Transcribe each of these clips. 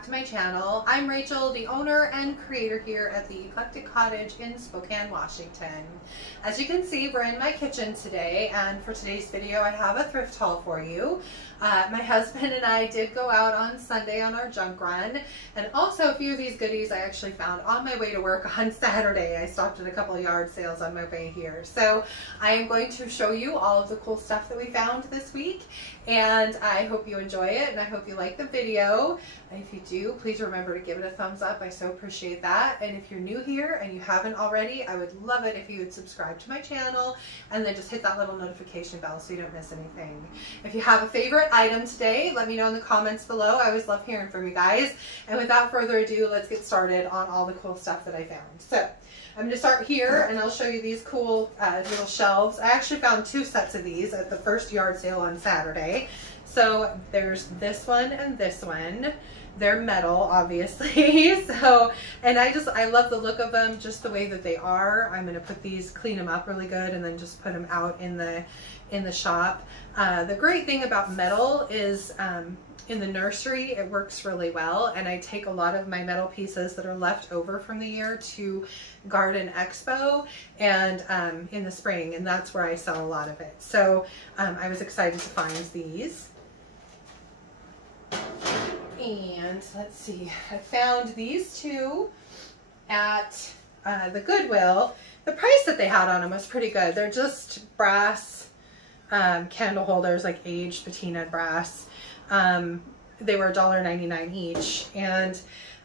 back to my channel. I'm Rachel, the owner and creator here at the Eclectic Cottage in Spokane, Washington. As you can see, we're in my kitchen today, and for today's video I have a thrift haul for you. My husband and I did go out on Sunday on our junk run, and also a few of these goodies I actually found on my way to work on Saturday. I stopped at a couple of yard sales on my way here. So I am going to show you all of the cool stuff that we found this week, and I hope you enjoy it and I hope you like the video. And if you do, please remember to give it a thumbs up. I so appreciate that. And if you're new here and you haven't already, I would love it if you would subscribe to my channel and then just hit that little notification bell so you don't miss anything. If you have a favorite item today, let me know in the comments below. I always love hearing from you guys. And without further ado, let's get started on all the cool stuff that I found. So I'm going to start here and I'll show you these cool little shelves. I actually found two sets of these at the first yard sale on Saturday. So there's this one and this one. They're metal, obviously. So, and I love the look of them just the way that they are. I'm going to put these, clean them up really good, and then just put them out in the shop. The great thing about metal is in the nursery it works really well, and I take a lot of my metal pieces that are left over from the year to Garden Expo and in the spring, and that's where I sell a lot of it. So I was excited to find these. And let's see, I found these two at the Goodwill. The price that they had on them was pretty good. They're just brass candle holders, like aged patinaed brass. They were $1.99 each, and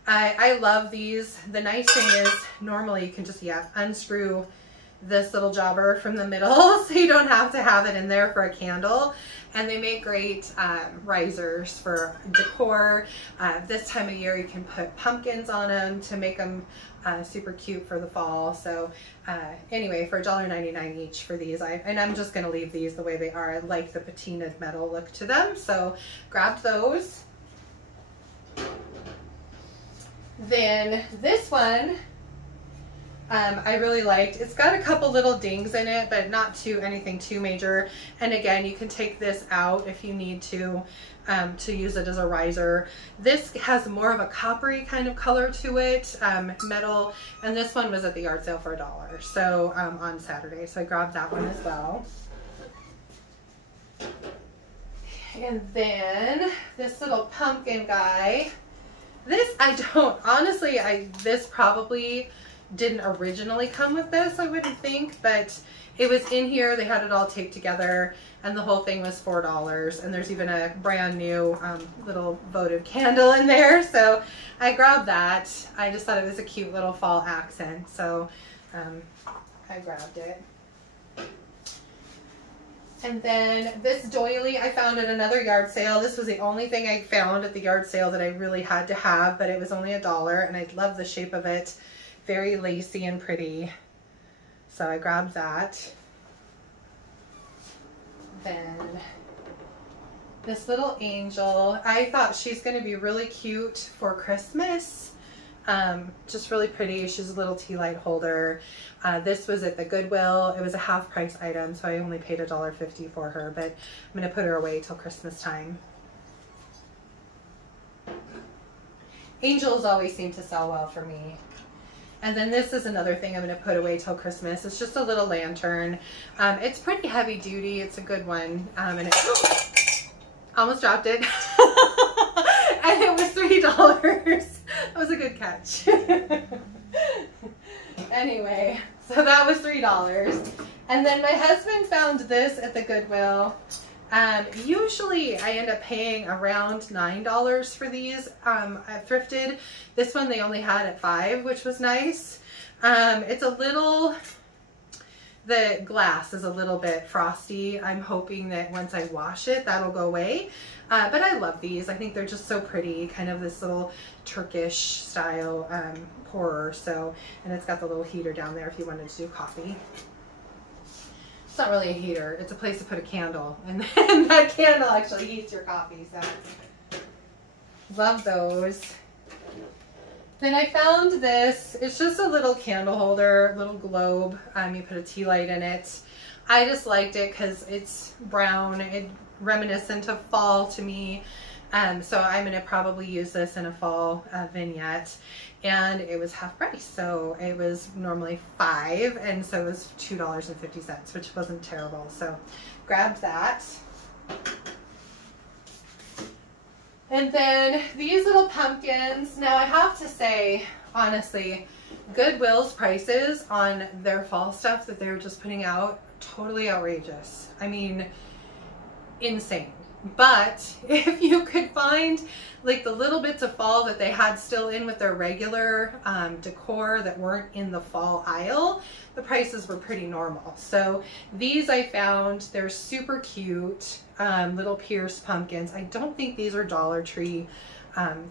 I love these. The nice thing is normally you can just unscrew this little jobber from the middle so you don't have to have it in there for a candle. And they make great risers for decor. This time of year you can put pumpkins on them to make them super cute for the fall. So anyway, for $1.99 each for these, and I'm just gonna leave these the way they are. I like the patinaed metal look to them, so grabbed those. Then this one, I really liked. It's got a couple little dings in it, but not anything too major. And again, you can take this out if you need to use it as a riser. This has more of a coppery kind of color to it, metal, and this one was at the yard sale for $1. So on Saturday, so I grabbed that one as well. And then this little pumpkin guy. This this probably didn't originally come with this, I wouldn't think, but it was in here. They had it all taped together, and the whole thing was $4. And there's even a brand new little votive candle in there, so I grabbed that. I just thought it was a cute little fall accent, so I grabbed it. And then this doily I found at another yard sale. This was the only thing I found at the yard sale that I really had to have, but it was only $1, and I love the shape of it. Very lacy and pretty. So I grabbed that. Then this little angel. I thought she's going to be really cute for Christmas. Just really pretty. She's a little tea light holder. This was at the Goodwill. It was a half price item, so I only paid $1.50 for her, but I'm going to put her away till Christmas time. Angels always seem to sell well for me. And then this is another thing I'm going to put away till Christmas. It's just a little lantern. It's pretty heavy duty. It's a good one. And it almost dropped it. And it was $3. That was a good catch. Anyway, so that was $3. And then my husband found this at the Goodwill. Usually I end up paying around $9 for these at Thrifted. This one they only had at $5, which was nice. It's a little, the glass is a little bit frosty. I'm hoping that once I wash it, that'll go away. But I love these. I think they're just so pretty, kind of this little Turkish style pourer. So, and it's got the little heater down there if you wanted to do coffee. It's not really a heater, it's a place to put a candle, and that candle actually heats your coffee, so love those. Then I found this. It's just a little candle holder, little globe. You put a tea light in it. I just liked it because it's brown, reminiscent of fall to me. So I'm going to probably use this in a fall vignette, and it was half price. So it was normally $5, and so it was $2.50, which wasn't terrible. So grabbed that. And then these little pumpkins. Now I have to say, honestly, Goodwill's prices on their fall stuff that they're just putting out, totally outrageous. I mean, insane. But if you could find like the little bits of fall that they had still in with their regular decor that weren't in the fall aisle, the prices were pretty normal. So these I found, they're super cute, little pierced pumpkins. I don't think these are Dollar Tree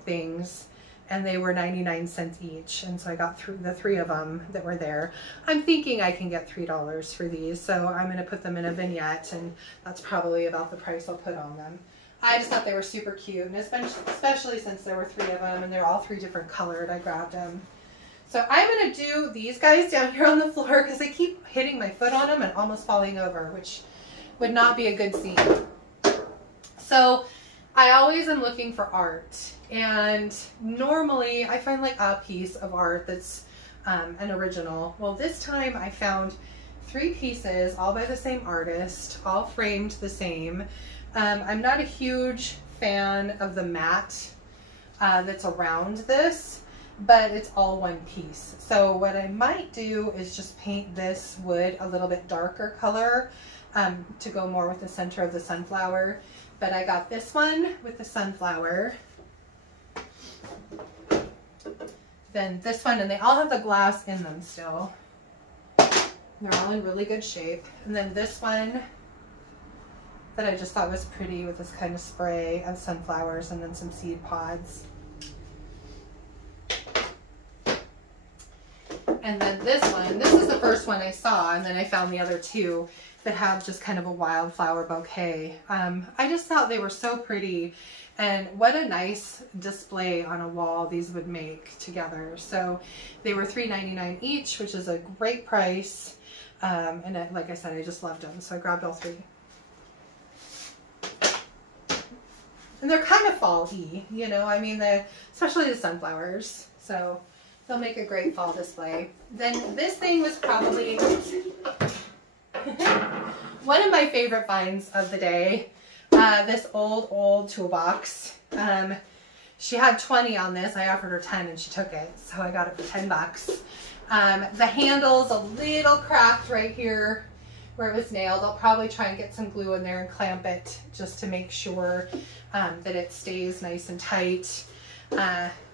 things, and they were 99 cents each. And so I got through the 3 of them that were there. I'm thinking I can get $3 for these. So I'm going to put them in a vignette, and that's probably about the price I'll put on them. I just thought they were super cute, and especially since there were 3 of them and they're all 3 different colored, I grabbed them. So I'm going to do these guys down here on the floor because I keep hitting my foot on them and almost falling over, which would not be a good scene. So I always am looking for art, and normally I find like a piece of art that's an original. Well, this time I found 3 pieces all by the same artist, all framed the same. I'm not a huge fan of the matte that's around this, but it's all one piece. So what I might do is just paint this wood a little bit darker color to go more with the center of the sunflower. But I got this one with the sunflower, then this one, and they all have the glass in them still. They're all in really good shape. And then this one that I just thought was pretty with this kind of spray of sunflowers and then some seed pods. And then this one, this is the first one I saw, and then I found the other 2 that have just kind of a wildflower bouquet. I just thought they were so pretty, and what a nice display on a wall these would make together. So they were $3.99 each, which is a great price. And like I said, I just loved them, so I grabbed all 3. And they're kind of fall-y, you know, I mean, especially the sunflowers. So they'll make a great fall display. Then this thing was probably one of my favorite finds of the day. This old toolbox. She had 20 on this. I offered her 10 and she took it. So I got it for 10 bucks. The handle's a little cracked right here where it was nailed. I'll probably try and get some glue in there and clamp it just to make sure that it stays nice and tight.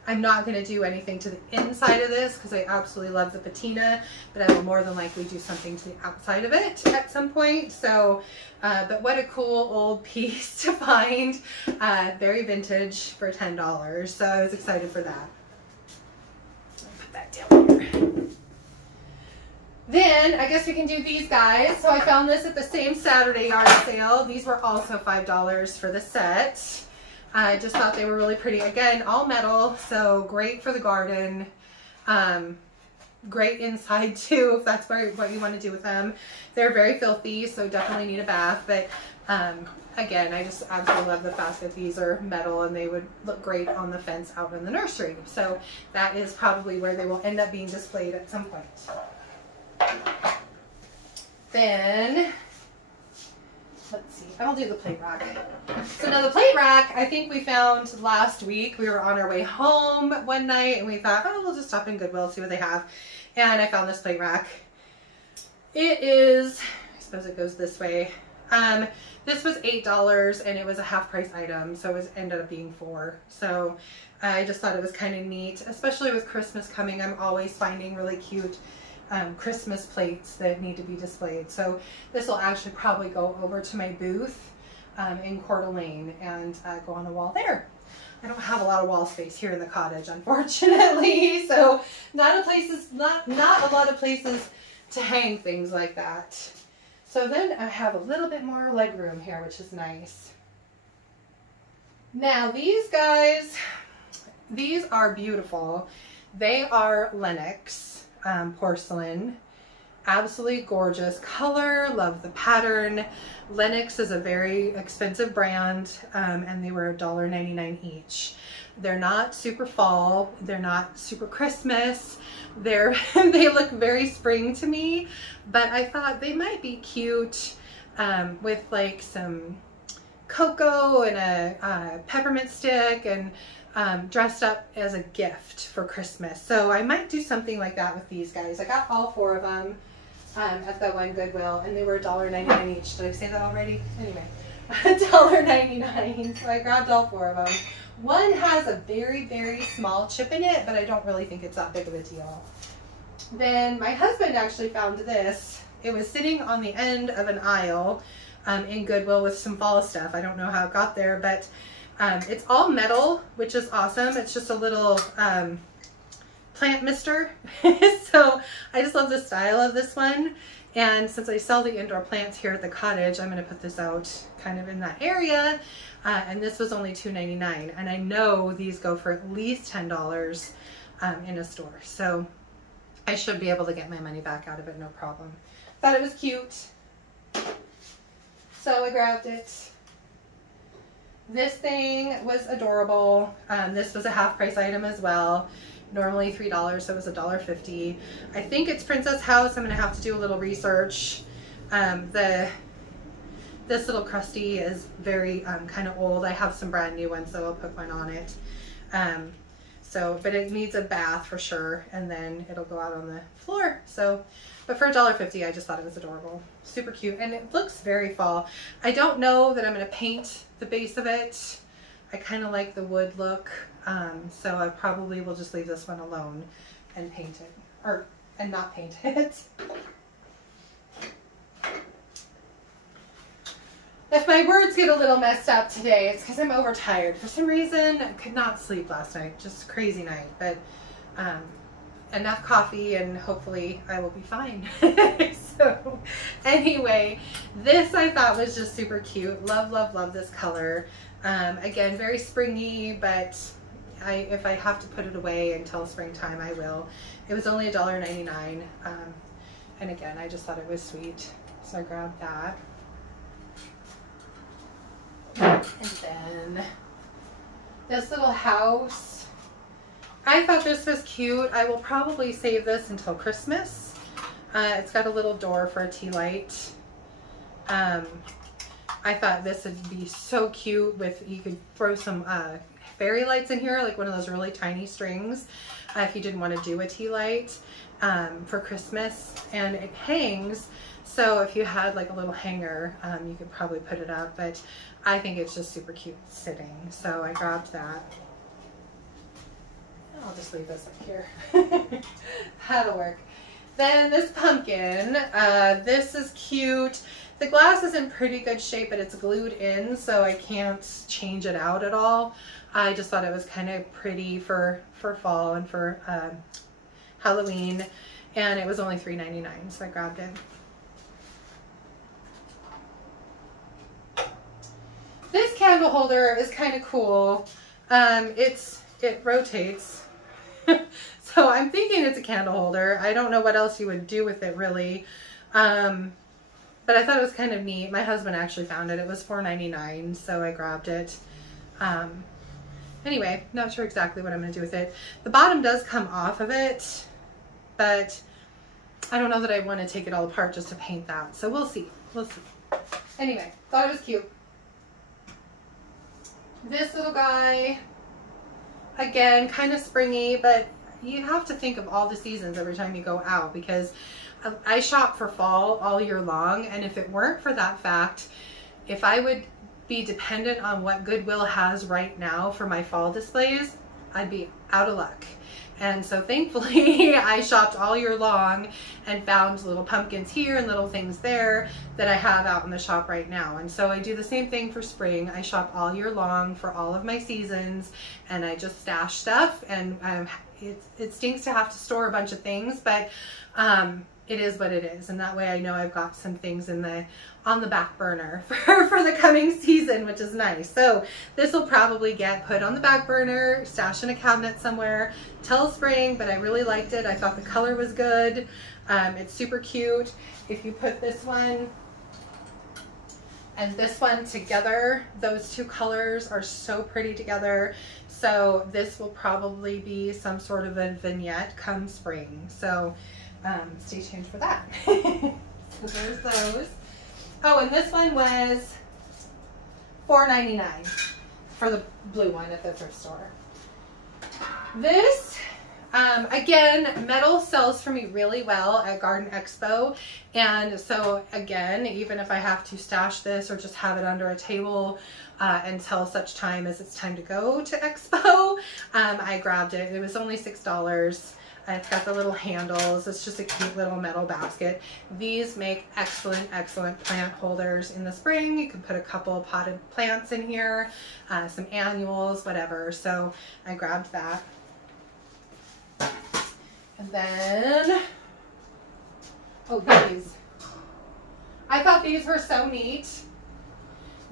I'm not going to do anything to the inside of this because I absolutely love the patina, but I will more than likely do something to the outside of it at some point. So, but what a cool old piece to find. Very vintage for $10. So I was excited for that. I'll put that down here. Then I guess we can do these guys. So I found this at the same Saturday yard sale. These were also $5 for the set. I just thought they were really pretty. Again, all metal, so great for the garden. Great inside too, if that's what you want to do with them. They're very filthy, so definitely need a bath. But again, I just absolutely love the fact that these are metal and they would look great on the fence out in the nursery. So that is probably where they will end up being displayed at some point. Then, let's see, I'll do the plate rack. So now the plate rack, I think we found last week. We were on our way home one night and we thought, oh, we'll just stop in Goodwill, see what they have. And I found this plate rack. It is, I suppose it goes this way. This was $8 and it was a half price item, so it ended up being $4. So I just thought it was kind of neat, especially with Christmas coming. I'm always finding really cute Christmas plates that need to be displayed. So this will actually probably go over to my booth in Coeur d'Alene and go on the wall there. I don't have a lot of wall space here in the cottage, unfortunately, so not a lot of places to hang things like that. So then I have a little bit more leg room here, which is nice. Now these guys, these are beautiful. They are Lenox porcelain. Absolutely gorgeous color. Love the pattern. Lennox is a very expensive brand, and they were $1.99 each. They're not super fall. They're not super Christmas. They look very spring to me, but I thought they might be cute with like some cocoa and a peppermint stick, and dressed up as a gift for Christmas. So I might do something like that with these guys. I got all 4 of them at the one Goodwill, and they were $1.99 each. Did I say that already? Anyway, $1.99. So I grabbed all 4 of them. One has a very, very small chip in it, but I don't really think it's that big of a deal. Then my husband actually found this. It was sitting on the end of an aisle in Goodwill with some fall stuff. I don't know how it got there, but it's all metal, which is awesome. It's just a little plant mister. So I just love the style of this one. And since I sell the indoor plants here at the cottage, I'm going to put this out kind of in that area. And this was only $2.99. And I know these go for at least $10 in a store. So I should be able to get my money back out of it, no problem. Thought it was cute. So I grabbed it. This thing was adorable. This was a half price item as well. Normally $3, so it was $1.50. I think it's Princess House. I'm gonna have to do a little research. This little crusty is very kind of old. I have some brand new ones, so I'll put one on it. But it needs a bath for sure, and then it'll go out on the floor. So, but for $1.50, I just thought it was adorable. Super cute, and it looks very fall. I don't know that I'm gonna paint the base of it. I kind of like the wood look, so I probably will just leave this one alone and paint it, and not paint it. If my words get a little messed up today, it's because I'm overtired. For some reason, I could not sleep last night. Just a crazy night. But enough coffee and hopefully I will be fine. So anyway, this I thought was just super cute. Love, love, love this color. Again, very springy, but if I have to put it away until springtime, I will. It was only $1.99. And again, I just thought it was sweet. So I grabbed that. And then this little house, I thought this was cute. I will probably save this until Christmas. It's got a little door for a tea light. I thought this would be so cute with, you could throw some fairy lights in here, like one of those really tiny strings, if you didn't want to do a tea light for Christmas. And it hangs, so if you had like a little hanger, you could probably put it up, but I think it's just super cute sitting. So I grabbed that. I'll just leave this up here. That'll work. Then this pumpkin, this is cute. The glass is in pretty good shape, but it's glued in, so I can't change it out at all. I just thought it was kind of pretty for fall and for Halloween, and it was only $3.99, so I grabbed it. This candle holder is kind of cool. It rotates. So I'm thinking it's a candle holder. I don't know what else you would do with it really. But I thought it was kind of neat. My husband actually found it. It was $4.99, so I grabbed it. Anyway, not sure exactly what I'm going to do with it. The bottom does come off of it, but I don't know that I want to take it all apart just to paint that. So we'll see. We'll see. Anyway, thought it was cute. This little guy, again, kind of springy, but you have to think of all the seasons every time you go out, because I shop for fall all year long, and if it weren't for that fact, if I would be dependent on what Goodwill has right now for my fall displays, I'd be out of luck. And so thankfully I shopped all year long and found little pumpkins here and little things there that I have out in the shop right now. And so I do the same thing for spring. I shop all year long for all of my seasons, and I just stash stuff, and it stinks to have to store a bunch of things, but it is what it is. And that way I know I've got some things on the back burner for the coming season, which is nice. So this will probably get put on the back burner, stashed in a cabinet somewhere till spring, but I really liked it. I thought the color was good. It's super cute. If you put this one and this one together, those two colors are so pretty together. So this will probably be some sort of a vignette come spring. So stay tuned for that. So there's those. Oh, and this one was $4.99 for the blue one at the thrift store. This, again, metal sells for me really well at Garden Expo. And so again, even if I have to stash this or just have it under a table until such time as it's time to go to Expo, I grabbed it. It was only $6. It's got the little handles. It's just a cute little metal basket. These make excellent, excellent plant holders in the spring. You can put a couple of potted plants in here, some annuals, whatever. So I grabbed that. And then, oh, these. I thought these were so neat.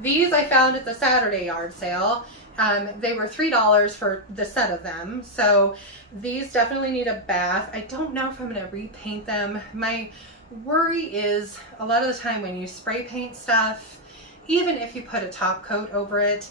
These I found at the Saturday yard sale. They were $3 for the set of them. So these definitely need a bath. I don't know if I'm going to repaint them. My worry is a lot of the time when you spray paint stuff, even if you put a top coat over it,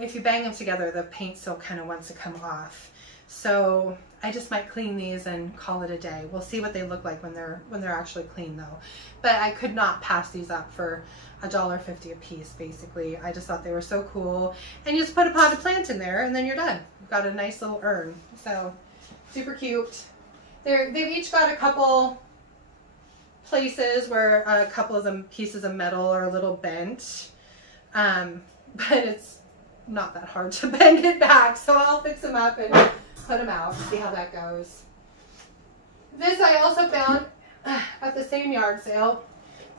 if you bang them together, the paint still kind of wants to come off. So I just might clean these and call it a day. We'll see what they look like when they're actually clean though. But I could not pass these up for $1.50 a piece, basically. I just thought they were so cool. And you just put a potted plant in there and then you're done. You've got a nice little urn. So super cute. They've each got a couple places where a couple of them pieces of metal are a little bent. But it's not that hard to bend it back. So I'll fix them up and put them out, see how that goes. This I also found at the same yard sale.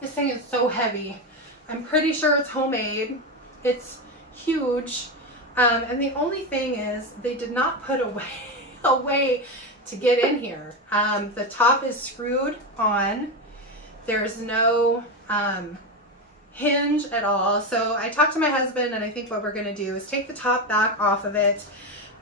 This thing is so heavy. I'm pretty sure it's homemade. It's huge. And the only thing is they did not put a way to get in here. The top is screwed on. There's no hinge at all. So I talked to my husband and I think what we're going to do is take the top back off of it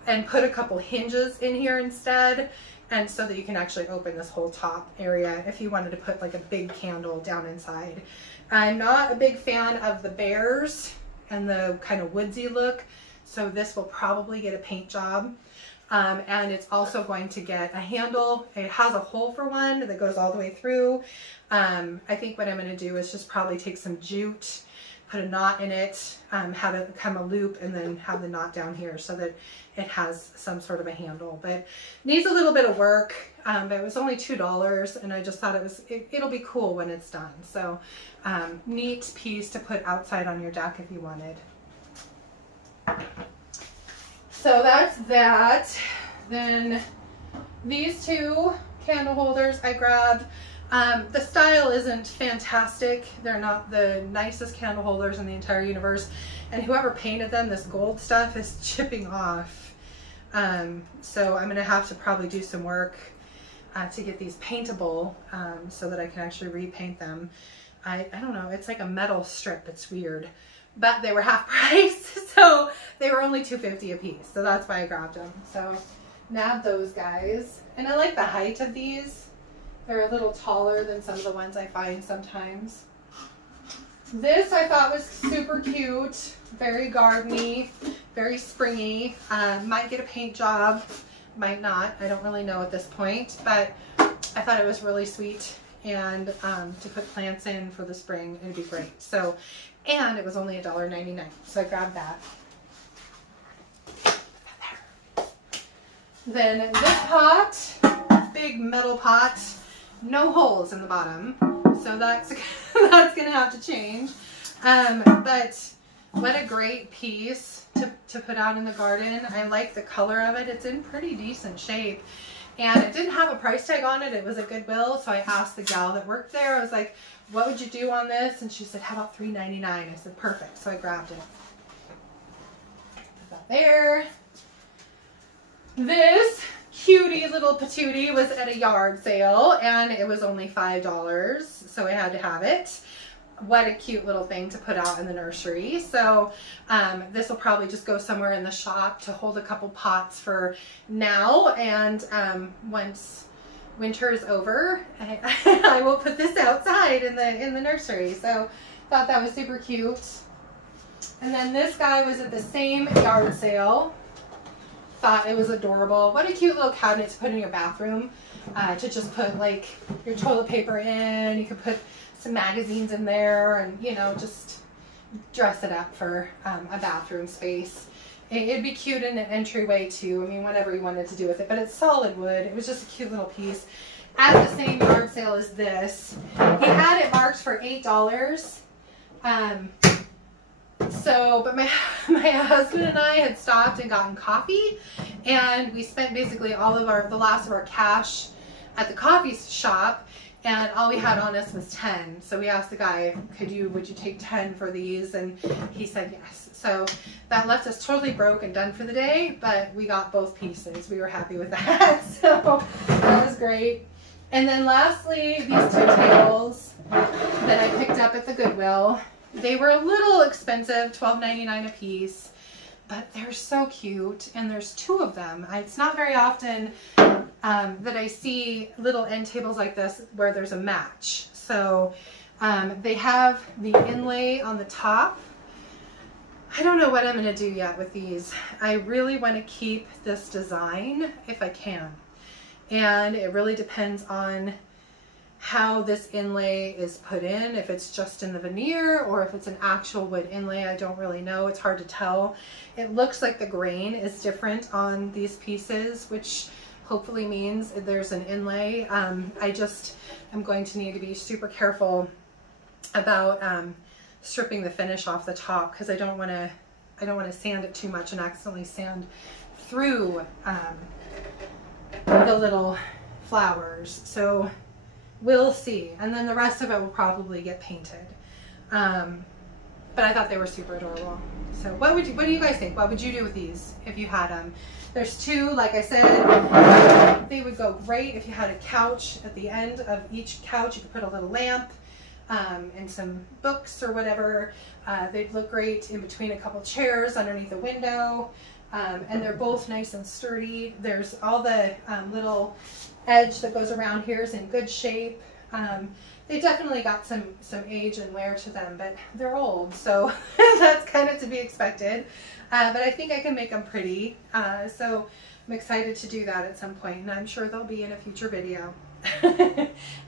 and put a couple hinges in here instead, and so that you can actually open this whole top area if you wanted to put like a big candle down inside. I'm not a big fan of the bears and the kind of woodsy look, so this will probably get a paint job. And it's also going to get a handle. It has a hole for one that goes all the way through. I think what I'm going to do is just probably take some jute, put a knot in it, have it become a loop, and then have the knot down here so that it has some sort of a handle. But needs a little bit of work, but it was only $2, and I just thought it'll be cool when it's done. So neat piece to put outside on your deck if you wanted. So that's that. Then these two candle holders I grabbed. The style isn't fantastic. They're not the nicest candle holders in the entire universe. And whoever painted them, this gold stuff is chipping off. So I'm gonna have to probably do some work to get these paintable so that I can actually repaint them. I don't know, it's like a metal strip, it's weird. But they were half price, so they were only $2.50 a piece. So that's why I grabbed them. So nab those guys. And I like the height of these. They're a little taller than some of the ones I find sometimes. This I thought was super cute, very gardeny, very springy. Might get a paint job, might not. I don't really know at this point, but I thought it was really sweet. And to put plants in for the spring, it'd be great. So, and it was only $1.99, so I grabbed that. Then this pot, big metal pot, no holes in the bottom, so that's gonna have to change. But what a great piece to put out in the garden. I like the color of it. It's in pretty decent shape, and it didn't have a price tag on it. It was a Goodwill, so I asked the gal that worked there. I was like, "What would you do on this?" And she said, "How about $3.99?" I said, "Perfect." So I grabbed it. Put that there. This cutie little patootie was at a yard sale and it was only $5, so I had to have it. What a cute little thing to put out in the nursery. So this will probably just go somewhere in the shop to hold a couple pots for now, and once winter is over, I will put this outside in the nursery. So thought that was super cute. And then this guy was at the same yard sale. Thought it was adorable. What a cute little cabinet to put in your bathroom, to just put like your toilet paper in. You could put some magazines in there, and you know, just dress it up for a bathroom space. It'd be cute in an entryway too. I mean, whatever you wanted to do with it, but it's solid wood. It was just a cute little piece. At the same yard sale as this, he had it marked for $8. But my husband and I had stopped and gotten coffee, and we spent basically all of the last of our cash at the coffee shop, and all we had on us was 10. So we asked the guy, would you take 10 for these? And he said yes. So that left us totally broke and done for the day, but we got both pieces. We were happy with that. So that was great. And then lastly, these two tables that I picked up at the Goodwill. They were a little expensive, $12.99 a piece, but they're so cute, and there's 2 of them. It's not very often that I see little end tables like this where there's a match. So they have the inlay on the top. I don't know what I'm going to do yet with these. I really want to keep this design if I can, and it really depends on how this inlay is put in, if it's just in the veneer or if it's an actual wood inlay. I don't really know. It's hard to tell. It looks like the grain is different on these pieces, which hopefully means there's an inlay. I just am going to need to be super careful about stripping the finish off the top, because I don't want to sand it too much and accidentally sand through the little flowers. So we'll see. And then the rest of it will probably get painted. But I thought they were super adorable. So what do you guys think? What would you do with these if you had them? There's 2, like I said. They would go great if you had a couch. At the end of each couch, you could put a little lamp and some books or whatever. They'd look great in between a couple chairs underneath the window. And they're both nice and sturdy. There's all the little edge that goes around here is in good shape. They definitely got some age and wear to them, but they're old, so that's kind of to be expected. But I think I can make them pretty. So I'm excited to do that at some point, and I'm sure they'll be in a future video.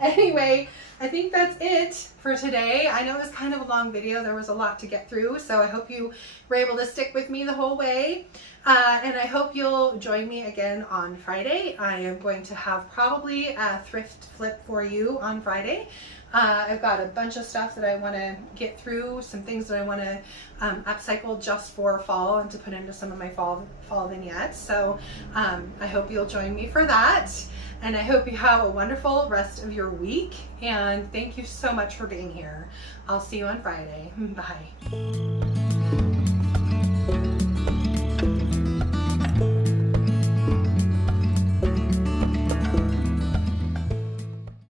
Anyway, I think that's it for today. I know it was kind of a long video. There was a lot to get through, so I hope you were able to stick with me the whole way. And I hope you'll join me again on Friday. I am going to have probably a thrift flip for you on Friday. I've got a bunch of stuff that I want to get through, some things that I want to upcycle just for fall and to put into some of my fall vignettes. So I hope you'll join me for that. And I hope you have a wonderful rest of your week. And thank you so much for being here. I'll see you on Friday. Bye.